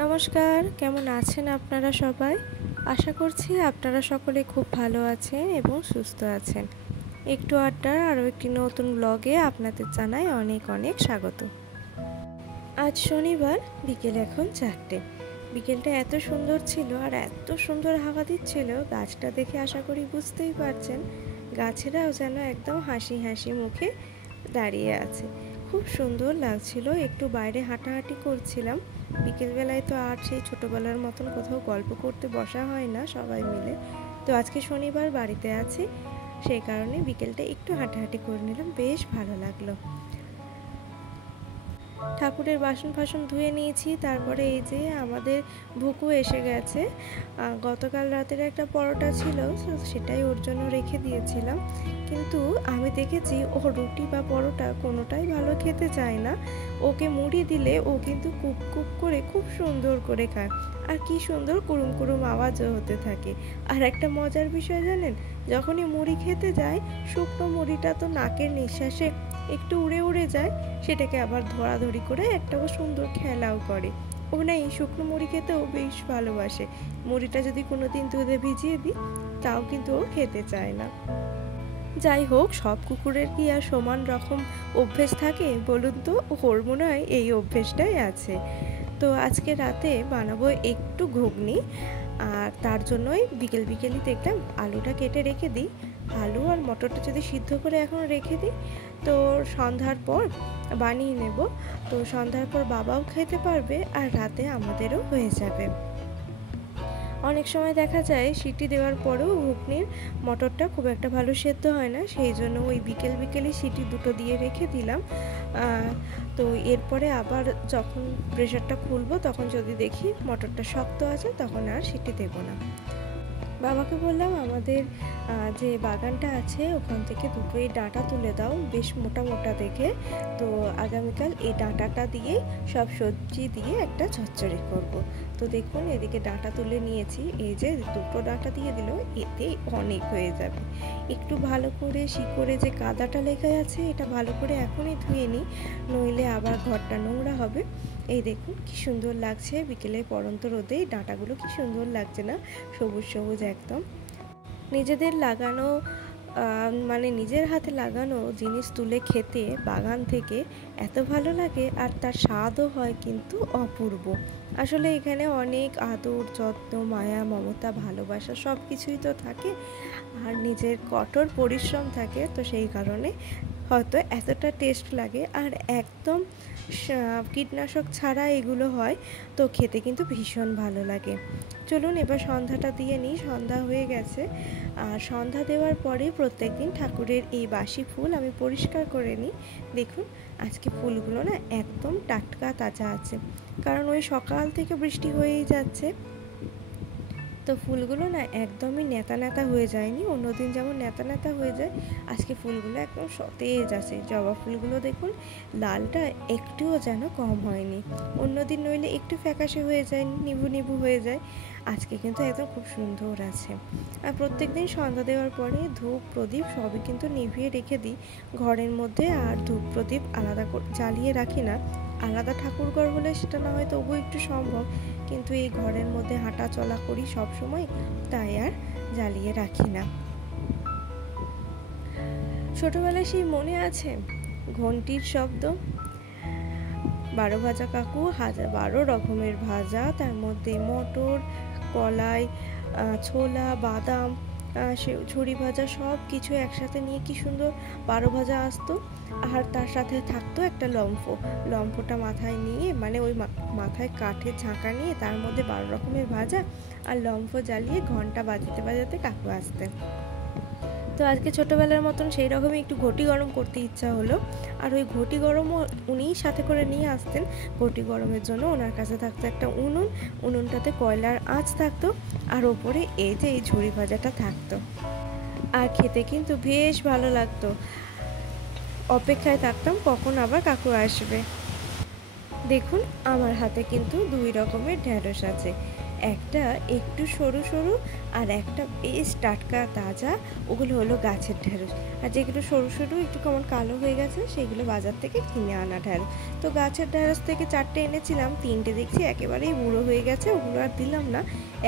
নমস্কার, কেমন আছেন আপনারা সবাই? আশা করছি আপনারা সকলে খুব ভালো আছেন এবং সুস্থ আছেন। একটু আড্ডার আরও একটি নতুন ব্লগে আপনাদের জানাই অনেক অনেক স্বাগত। আজ শনিবার, বিকেল এখন 4টে। বিকেলটা এত সুন্দর ছিল আর এত সুন্দর হাওয়া দিচ্ছিল, গাছটা দেখে আশা করি বুঝতেই পারছেন গাছেরাও যেন একদম হাসি হাসি মুখে দাঁড়িয়ে আছে। খুব সুন্দর লাগছিল। একটু বাইরে হাঁটাহাঁটি করছিলাম। বিকেলবেলায় তো আর সেই ছোটোবেলার মতন কোথাও গল্প করতে বসা হয় না সবাই মিলে। তো আজকে শনিবার বাড়িতে আছি, সেই কারণে বিকেলটা একটু হাঁটাহাঁটি করে নিলাম, বেশ ভালো লাগলো। ঠাকুরের বাসন ফাসন ধুয়ে নিয়েছি। তারপরে এই যে আমাদের ভুকু এসে গেছে। গতকাল রাতের একটা পরোটা ছিল, সেটাই ওর জন্য রেখে দিয়েছিলাম। কিন্তু আমি দেখেছি ও রুটি বা পরোটা কোনোটাই ভালো খেতে চায় না। ওকে মুড়ি দিলে ও কিন্তু কুক কুক করে খুব সুন্দর করে খায়, আর কি সুন্দর কুরুম কুরুম আওয়াজও হতে থাকে। আর একটা মজার বিষয় জানেন, যখনই মুড়ি খেতে যায়, শুকনো মুড়িটা তো নাকের নিঃশ্বাসে একটু উড়ে উড়ে যায়, সেটাকে আবার ধরাধরি করে একটা সুন্দর খেলাও করে। ও না এই শুকনো মুড়ি খেতেও বেশ ভালোবাসে। মুড়িটা যদি কোনো দিন দুধে ভিজিয়ে দিই, তাও কিন্তু ও খেতে চায় না। যাই হোক, সব কুকুরের কি আর সমান রকম অভ্যেস থাকে বলুন তো? ওর মনে হয় এই অভ্যেসটাই আছে। তো আজকে রাতে বানাবো একটু ঘুগনি, আর তার জন্যই বিকেলই দেখলাম আলুটা কেটে রেখে দিই। আলু আর মটরটা যদি সিদ্ধ করে এখন রেখে দিই, তো সন্ধ্যার পর বানিয়ে নেব। তো সন্ধ্যার পর বাবাও খেতে পারবে আর রাতে আমাদেরও হয়ে যাবে। অনেক সময় দেখা যায় সিটি দেওয়ার পরেও ঘুগনির মটরটা খুব একটা ভালো সেদ্ধ হয় না, সেই জন্য ওই বিকেলই সিটি দুটো দিয়ে রেখে দিলাম। তো এরপরে আবার যখন প্রেশারটা খুলবো, তখন যদি দেখি মটরটা শক্ত আছে, তখন আর সিটি দেবো না। বাবাকে বললাম আমাদের যে বাগানটা আছে ওখান থেকে দুটোই ডাঁটা তুলে দাও, বেশ মোটা মোটা দেখে। তো আগামীকাল এই ডাঁটাটা দিয়ে সব সবজি দিয়ে একটা চচ্চড়ি করব। তো দেখুন এদিকে ডাঁটা তুলে নিয়েছি, এই যে দুটো ডাঁটা দিয়ে দিল, এতে অনেক হয়ে যাবে। একটু ভালো করে শিকড়ে যে কাদাটা লেগে আছে, এটা ভালো করে এখনই ধুয়ে নিই, নইলে আবার ঘরটা নোংরা হবে। এই দেখুন কি সুন্দর লাগছে বিকেলের পড়ন্ত রোদে, ডাঁটাগুলো কি সুন্দর লাগছে না, সবুজ সবুজ একদম। নিজেদের লাগানো মানে নিজের হাতে লাগানো জিনিস তুলে খেতে বাগান থেকে এত ভালো লাগে, আর তার স্বাদও হয় কিন্তু অপূর্ব। আসলে এখানে অনেক আদর যত্ন মায়া মমতা ভালোবাসা সব কিছুই তো থাকে, আর নিজের কঠোর পরিশ্রম থাকে, তো সেই কারণে হয়তো এতটা টেস্ট লাগে। আর একদম কীটনাশক ছাড়া এগুলো হয়, তো খেতে কিন্তু ভীষণ ভালো লাগে। চলুন এবার সন্ধ্যাটা দিয়ে নিই, সন্ধ্যা হয়ে গেছে। আর সন্ধ্যা দেওয়ার পরে প্রত্যেকদিন ঠাকুরের এই বাসি ফুল আমি পরিষ্কার করে নিই। দেখুন আজকে ফুলগুলো না একদম টাটকা তাজা আছে, কারণ ওই সকাল থেকে বৃষ্টি হয়েই যাচ্ছে। তো ফুলগুলো না একদমই নেতা নেতা হয়ে যায়নি, অন্যদিন যেমন নেতা নেতা হয়ে যায়, আজকে ফুলগুলো একদম সতেজ আছে। জবা ফুলগুলো দেখুন লালটা একটুও যেন কম হয়নি, অন্যদিন নইলে একটু ফ্যাকাশে হয়ে যায়, নিভু নিভু হয়ে যায়, আজকে কিন্তু একদম খুব সুন্দর আছে। আর প্রত্যেকদিন সন্ধ্যা দেওয়ার পরে ধূপ প্রদীপ সবই কিন্তু নিভিয়ে রেখে দিই ঘরের মধ্যে, আর ধূপ প্রদীপ আলাদা করে জ্বালিয়ে রাখি না। আলাদা ঠাকুরঘর হলে সেটা না হয় তবুও একটু সম্ভব, কিন্তু এই ঘরের মধ্যে হাঁটা চলা করি সব সময়, তাই আর জ্বালিয়ে রাখি না। ছোটবেলায় সেই মনে আছে ঘন্টির শব্দ, 12 ভাজা কাকু 12 রকমের ভাজা, তার মধ্যে মটর, কলাই, ছোলা, বাদাম, ঝুড়ি ভাজা সব কিছু একসাথে নিয়ে কি সুন্দর 12 ভাজা আসতো। আর তার সাথে থাকতো একটা লম্ফটা মাথায় নিয়ে, মানে ওই মাথায় কাঠের ঝাঁকা নিয়ে তার মধ্যে 12 রকমের ভাজা আর লম্ফ জ্বালিয়ে ঘন্টা বাজাতে বাজাতে কাকু আসতেন। তো আজকে ছোটোবেলার মতন সেই রকমই একটু ঘটি গরম করতে ইচ্ছা হলো, আর ওই ঘটি গরমও উনিই সাথে করে নিয়ে আসতেন। ঘটি গরমের জন্য ওনার কাছে থাকতো একটা উনুনটাতে কয়লার আঁচ থাকতো, আর ওপরে এই যে এই ঝুড়ি ভাজাটা থাকতো, আর খেতে কিন্তু বেশ ভালো লাগতো। অপেক্ষায় থাকতাম কখন আবার কাকু আসবে। দেখুন আমার হাতে কিন্তু 2 রকমের ঢ্যাঁড়স আছে, একটা একটু সরু সরু আর একটা বেশ টাটকা তাজা, ওগুলো হলো গাছের ঢ্যাঁড়স। আর যেগুলো সরু সরু একটু কেমন কালো হয়ে গেছে সেগুলো বাজার থেকে কিনে আনা ঢ্যাঁড়স। তো গাছের ঢ্যাঁড়স থেকে 4টে এনেছিলাম, 3টে দেখছি একেবারেই বুড়ো হয়ে গেছে, ওগুলো আর দিলাম না।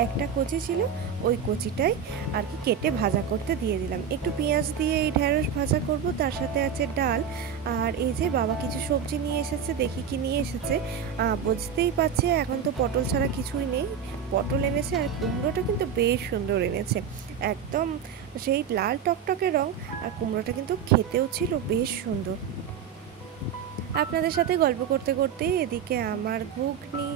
একটা কচি ছিল, ওই কচিটাই আর কি কেটে ভাজা করতে দিয়ে দিলাম। একটু পেঁয়াজ দিয়ে এই ঢ্যাঁড়স ভাজা করব, তার সাথে আছে ডাল। আর এই যে বাবা কিছু সবজি নিয়ে এসেছে, দেখি কি নিয়ে এসেছে। বুঝতেই পারছে এখন তো পটল ছাড়া কিছুই নেই। পটল এনেছে আর কুমড়োটা কিন্তু বেশ সুন্দর এনেছে, একদম সেই লাল টকটকে রং। আর কুমড়োটা কিন্তু খেতেও ছিল বেশ সুন্দর। আপনাদের সাথে গল্প করতে করতেই এদিকে আমার ঘুগনি,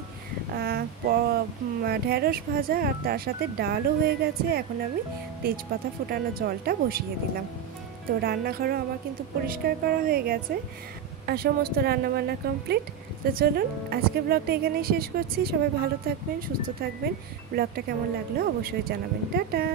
ঢ্যাঁড়স ভাজা আর তার সাথে ডালও হয়ে গেছে। এখন আমি তেজপাতা ফোটানো জলটা বসিয়ে দিলাম। তো রান্নাঘরও আমার কিন্তু পরিষ্কার করা হয়ে গেছে আর সমস্ত রান্নাবান্না কমপ্লিট। তো চলুন আজকে ব্লগটা এখানেই শেষ করছি। সবাই ভালো থাকবেন, সুস্থ থাকবেন। ব্লগটা কেমন লাগলো অবশ্যই জানাবেন। টাটা।